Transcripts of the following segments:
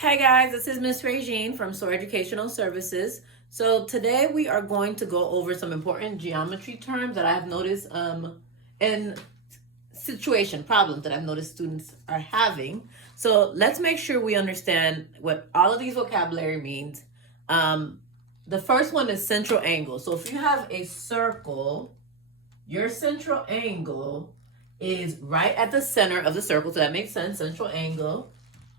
Hi guys, this is Miss Regine from SOAR Educational Services. So today we are going to go over some important geometry terms that I've noticed in problems that I've noticed students are having. So let's make sure we understand what all of these vocabulary means. The first one is central angle. So if you have a circle, your central angle is right at the center of the circle. So that makes sense, central angle.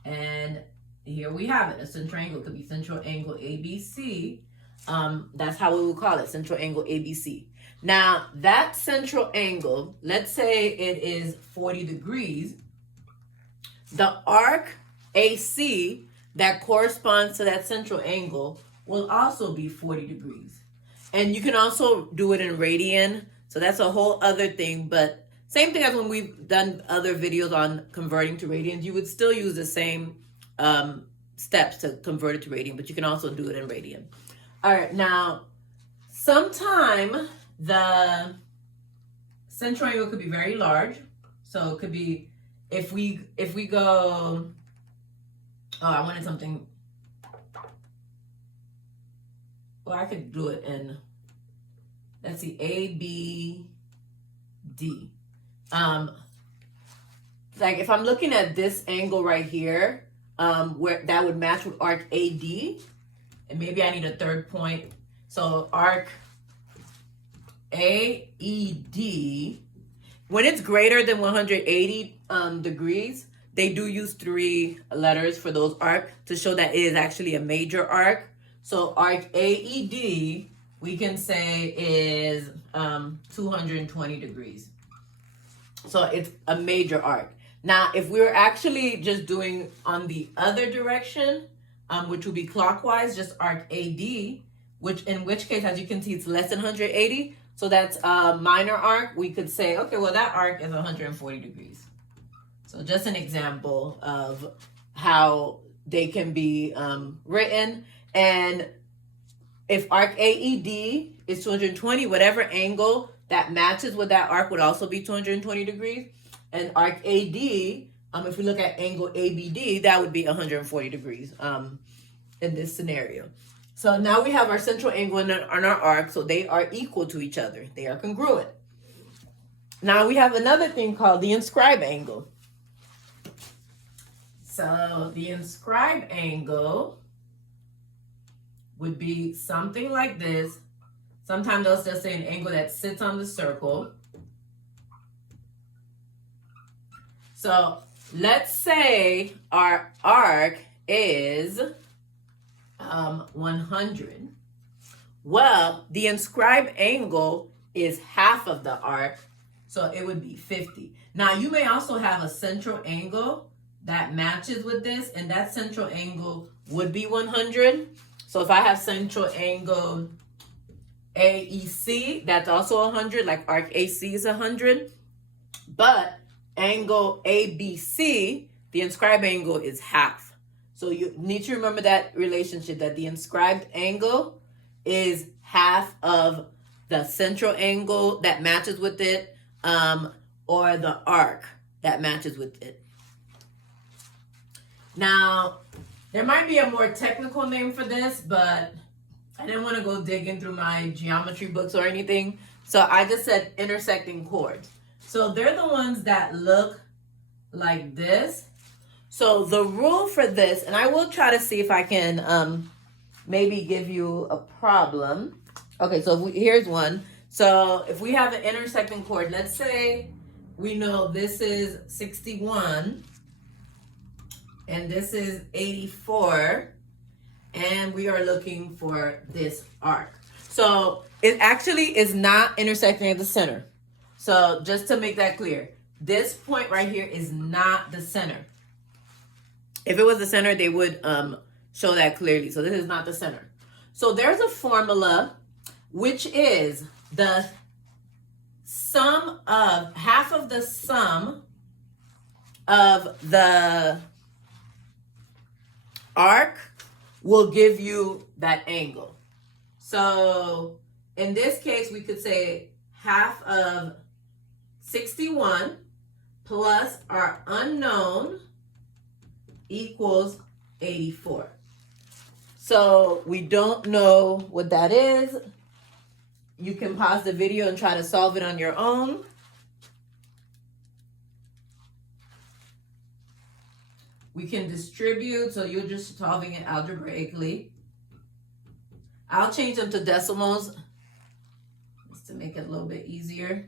And here we have it. A central angle could be central angle ABC. That's how we would call it, central angle ABC. Now, that central angle, let's say it is 40 degrees. The arc AC that corresponds to that central angle will also be 40 degrees. And you can also do it in radian. So that's a whole other thing. But same thing as when we've done other videos on converting to radians, you would still use the same steps to convert it to radian, but you can also do it in radian. All right, now, sometime the central angle could be very large. So it could be, if we go, I wanted something, well, I could do it in, let's see, A, B, D. Like if I'm looking at this angle right here, where that would match with arc AD, and maybe I need a third point. So arc AED, when it's greater than 180 degrees, they do use 3 letters for those arc to show that it is actually a major arc. So arc AED, we can say is 220 degrees. So it's a major arc. Now, if we were actually just doing on the other direction, which would be clockwise, just arc AD, in which case, as you can see, it's less than 180. So that's a minor arc. We could say, okay, well, that arc is 140 degrees. So just an example of how they can be written. And if arc AED is 220, whatever angle that matches with that arc would also be 220 degrees. And arc AD, if we look at angle ABD, that would be 140 degrees in this scenario. So now we have our central angle on our arc, so they are equal to each other. They are congruent. Now we have another thing called the inscribed angle. So the inscribed angle would be something like this. Sometimes they'll just say an angle that sits on the circle. So let's say our arc is 100. Well, the inscribed angle is half of the arc, so it would be 50. Now, you may also have a central angle that matches with this, and that central angle would be 100. So if I have central angle AEC, that's also 100, like arc AC is 100. But angle ABC, the inscribed angle is half. So you need to remember that relationship, that the inscribed angle is half of the central angle that matches with it, or the arc that matches with it. Now, there might be a more technical name for this, but I didn't want to go digging through my geometry books or anything. So I just said intersecting chords. So they're the ones that look like this. So the rule for this, and I will try to see if I can maybe give you a problem. Okay, so here's one. So if we have an intersecting chord, let's say we know this is 61 and this is 84, and we are looking for this arc. So it actually is not intersecting at the center. So just to make that clear, this point right here is not the center. If it was the center, they would show that clearly. So this is not the center. So there's a formula, which is the sum of half of the sum of the arc will give you that angle. So in this case, we could say half of 61 plus our unknown equals 84. So we don't know what that is. You can pause the video and try to solve it on your own. We can distribute, so you're just solving it algebraically. I'll change them to decimals just to make it a little bit easier.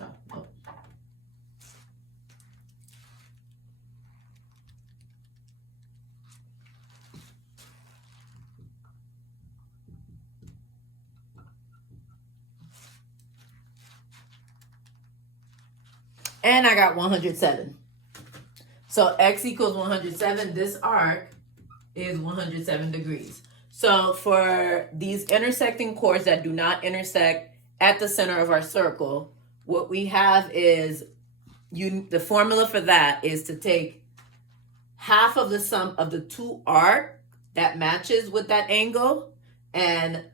Oh. And I got 107. So x equals 107. This arc is 107 degrees. So for these intersecting chords that do not intersect at the center of our circle, what we have is the formula for that is to take half of the sum of the two arc that matches with that angle, and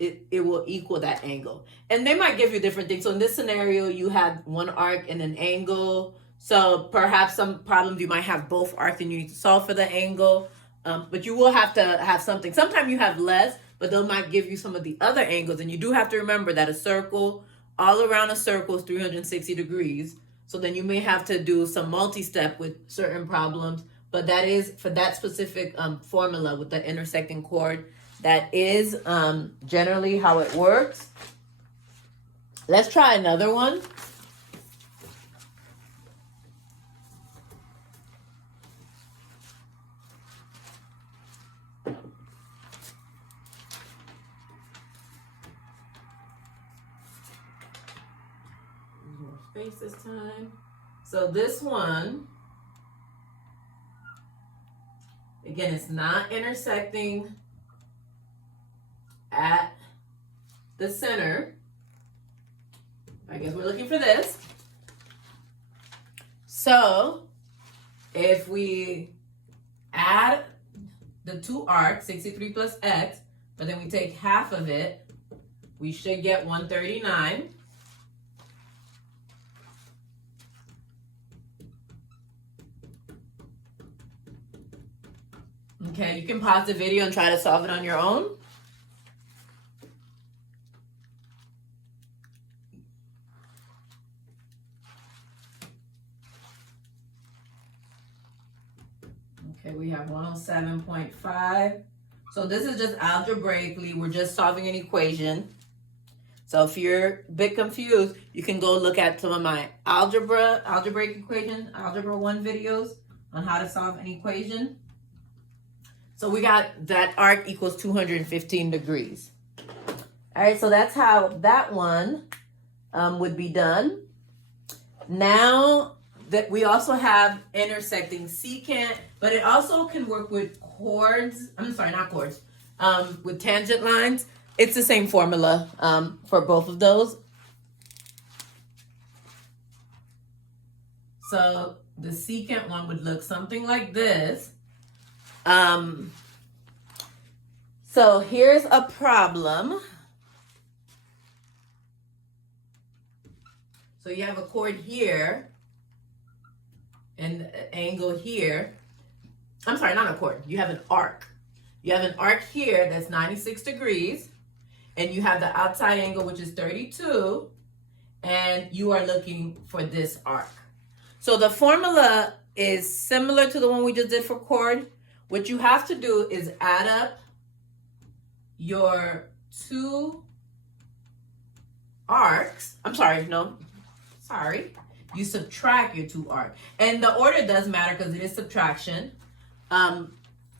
it will equal that angle. And they might give you different things. So in this scenario, you have one arc and an angle. So perhaps some problems you might have both arcs and you need to solve for the angle. But you will have to have something. Sometimes you have less, but they might give you some of the other angles. And you do have to remember that a circle, all around a circle is 360 degrees. So then you may have to do some multi-step with certain problems. But that is for that specific formula with the intersecting chord. That is generally how it works. Let's try another one. More space this time. So this one, again, it's not intersecting at the center. I guess we're looking for this. So if we add the two arcs, 63 plus x, but then we take half of it, we should get 139. Okay, you can pause the video and try to solve it on your own. Okay, we have 107.5. So this is just algebraically, we're just solving an equation. So if you're a bit confused, you can go look at some of my algebraic equation, algebra 1 videos on how to solve an equation. So we got that arc equals 215 degrees. All right, so that's how that one would be done. Now that we also have intersecting secant, but it also can work with chords. I'm sorry, not chords. With tangent lines. It's the same formula for both of those. So the secant one would look something like this. So here's a problem. So you have a chord here and an angle here. I'm sorry, not a chord. You have an arc. You have an arc here that's 96 degrees, and you have the outside angle, which is 32, and you are looking for this arc. So the formula is similar to the one we just did for chord. What you have to do is add up your two arcs. You subtract your two arcs. And the order does matter because it is subtraction.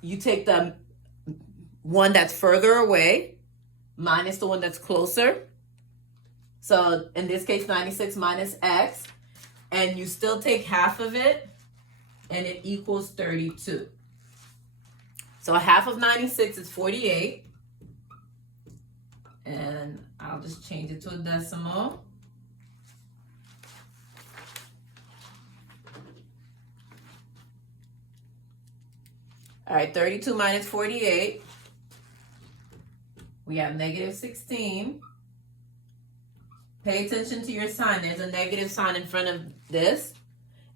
You take the one that's further away minus the one that's closer. So in this case, 96 minus x. And you still take half of it, and it equals 32. So half of 96 is 48. And I'll just change it to a decimal. All right, 32 minus 48. We have negative 16. Pay attention to your sign. There's a negative sign in front of this.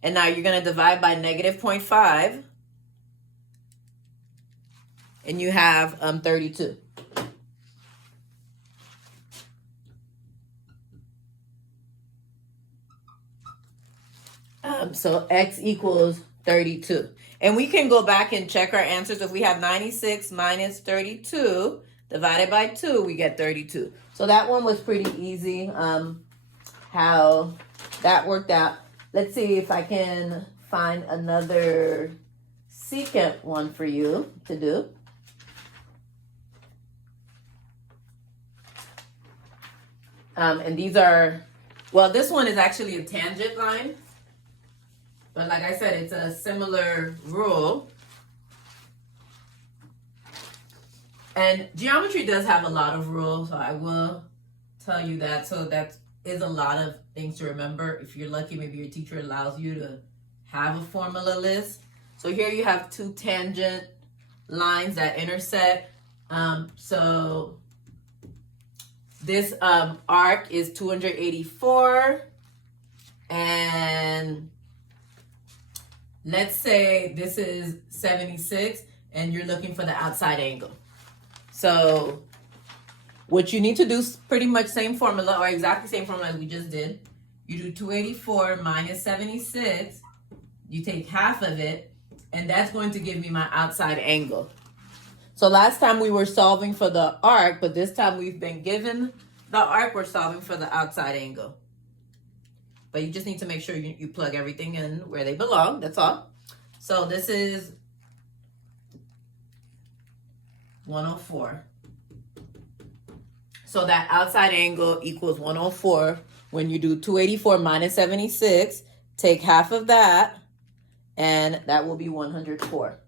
And now you're going to divide by negative 0.5. And you have 32. So x equals 32. And we can go back and check our answers. If we have 96 minus 32 divided by 2, we get 32. So that one was pretty easy, how that worked out. Let's see if I can find another secant one for you to do. And these are, well, this one is actually a tangent line. But like I said, it's a similar rule. And geometry does have a lot of rules, so I will tell you that. So that is a lot of things to remember. If you're lucky, maybe your teacher allows you to have a formula list. So here you have two tangent lines that intersect. So this arc is 284. And let's say this is 76 and you're looking for the outside angle. So what you need to do is pretty much same formula, or exactly same formula as we just did. You do 284 minus 76. You take half of it, and that's going to give me my outside angle. So last time we were solving for the arc, but this time we've been given the arc, we're solving for the outside angle. But you just need to make sure you plug everything in where they belong. That's all. So this is 104. So that outside angle equals 104. When you do 284 minus 76, take half of that, and that will be 104.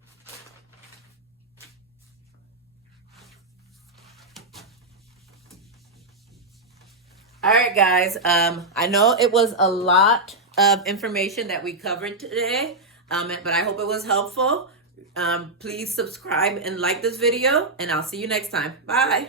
All right, guys. I know it was a lot of information that we covered today, but I hope it was helpful. Please subscribe and like this video, and I'll see you next time. Bye.